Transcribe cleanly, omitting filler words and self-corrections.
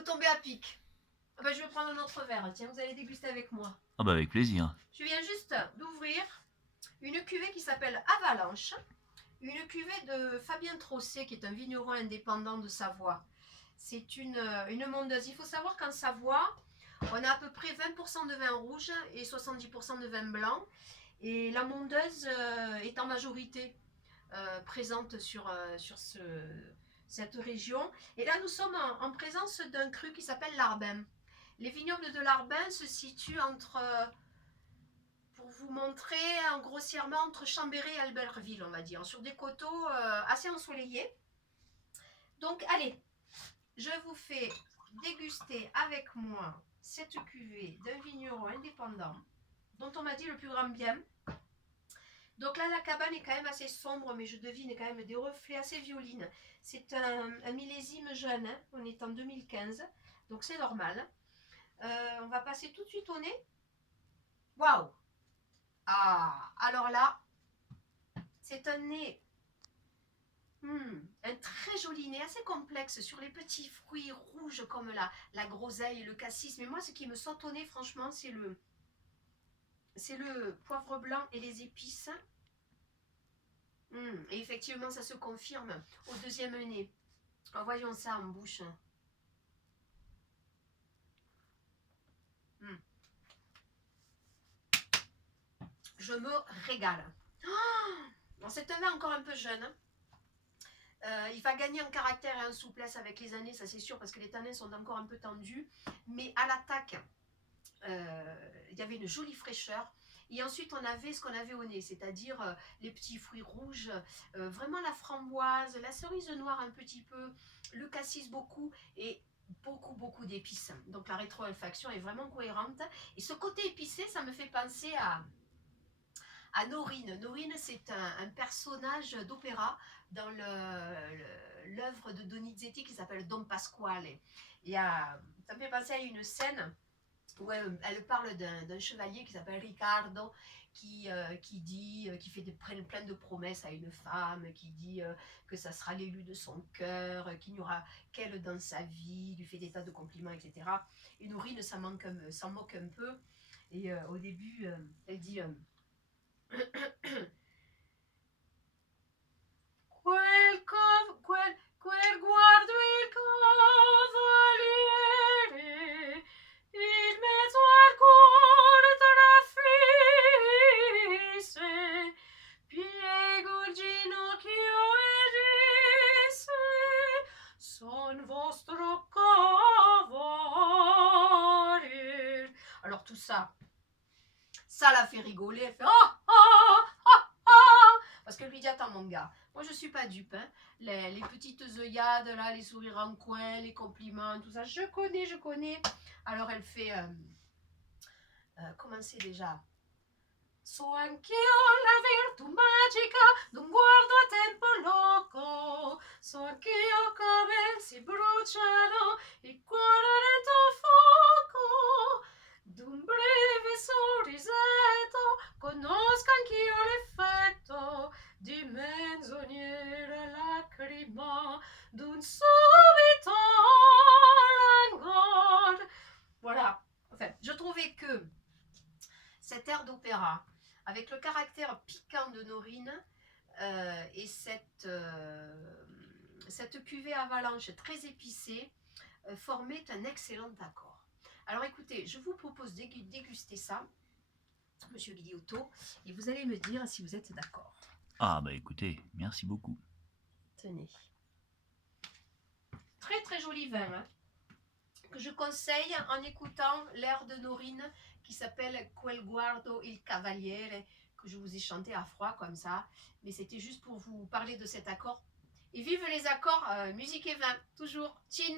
vous tombez à pic. Ah ben, je vais prendre un autre verre. Tiens, vous allez déguster avec moi. Ah bah avec plaisir. Je viens juste d'ouvrir une cuvée qui s'appelle Avalanche. Une cuvée de Fabien Trossé, qui est un vigneron indépendant de Savoie. C'est une mondeuse. Il faut savoir qu'en Savoie, on a à peu près 20% de vin rouge et 70% de vin blanc. Et la mondeuse est en majorité présente sur cette région. Et là, nous sommes en présence d'un cru qui s'appelle l'Arbin. Les vignobles de l'Arbin se situent entre, pour vous montrer grossièrement, entre Chambéry et Albertville, on va dire, sur des coteaux assez ensoleillés. Donc, allez, je vous fais déguster avec moi cette cuvée d'un vigneron indépendant, dont on m'a dit le plus grand bien. Donc là, la cabane est quand même assez sombre, mais je devine quand même des reflets assez violines. C'est un millésime jeune, hein. On est en 2015, donc c'est normal. On va passer tout de suite au nez. Waouh! Ah, alors là, c'est un nez, un très joli nez, assez complexe sur les petits fruits rouges comme la groseille et le cassis. Mais moi, ce qui me saute au nez, franchement, c'est le poivre blanc et les épices. Et effectivement, ça se confirme au deuxième nez. En voyons ça en bouche. Je me régale. Oh, c'est un vin encore un peu jeune. Il va gagner en caractère et en souplesse avec les années, ça c'est sûr, parce que les tanins sont encore un peu tendus. Mais à l'attaque, il y avait une jolie fraîcheur. Et ensuite, on avait ce qu'on avait au nez, c'est-à-dire les petits fruits rouges, vraiment la framboise, la cerise noire un petit peu, le cassis beaucoup et beaucoup d'épices. Donc la rétro-olfaction est vraiment cohérente. Et ce côté épicé, ça me fait penser à Norine. Norine, c'est un personnage d'opéra dans l'œuvre de Donizetti qui s'appelle Don Pasquale. Ça me fait penser à une scène où elle parle d'un chevalier qui s'appelle Riccardo, qui fait plein de promesses à une femme, qui dit que ça sera l'élu de son cœur, qu'il n'y aura qu'elle dans sa vie, lui fait des tas de compliments, etc. Et Norine s'en moque un peu. Et au début, elle dit quel guardo il cavaliere in mezzo al cuore trafisse, piego il ginocchio e disse: son vostro cavalier. Alors tout ça la fait rigoler, elle fait parce que lui dit: attends mon gars, moi je suis pas dupe, hein. Les petites œillades là, les sourires en coin, les compliments, tout ça, je connais. Alors elle fait comment c'est déjà? So anch'io la virtù magica d'un guardo a tempo loco, so anch'io come si bruciano il cuore lento fuoco d'un breve sorrisetto, conosco anch'io l'effetto di menzognera lacrima d'un subito languore. Voilà. Enfin, je trouvais que cet air d'opéra, avec le caractère piquant de Norine et cette cuvée avalanche très épicée, formait un excellent accord. Alors écoutez, je vous propose de déguster ça, Monsieur Guiliotto, et vous allez me dire si vous êtes d'accord. Ah bah écoutez, merci beaucoup. Tenez. Très joli vin, hein, que je conseille en écoutant l'air de Norine qui s'appelle Quel guardo il cavaliere, que je vous ai chanté à froid comme ça, mais c'était juste pour vous parler de cet accord. Et vive les accords musique et vin, toujours. Chin.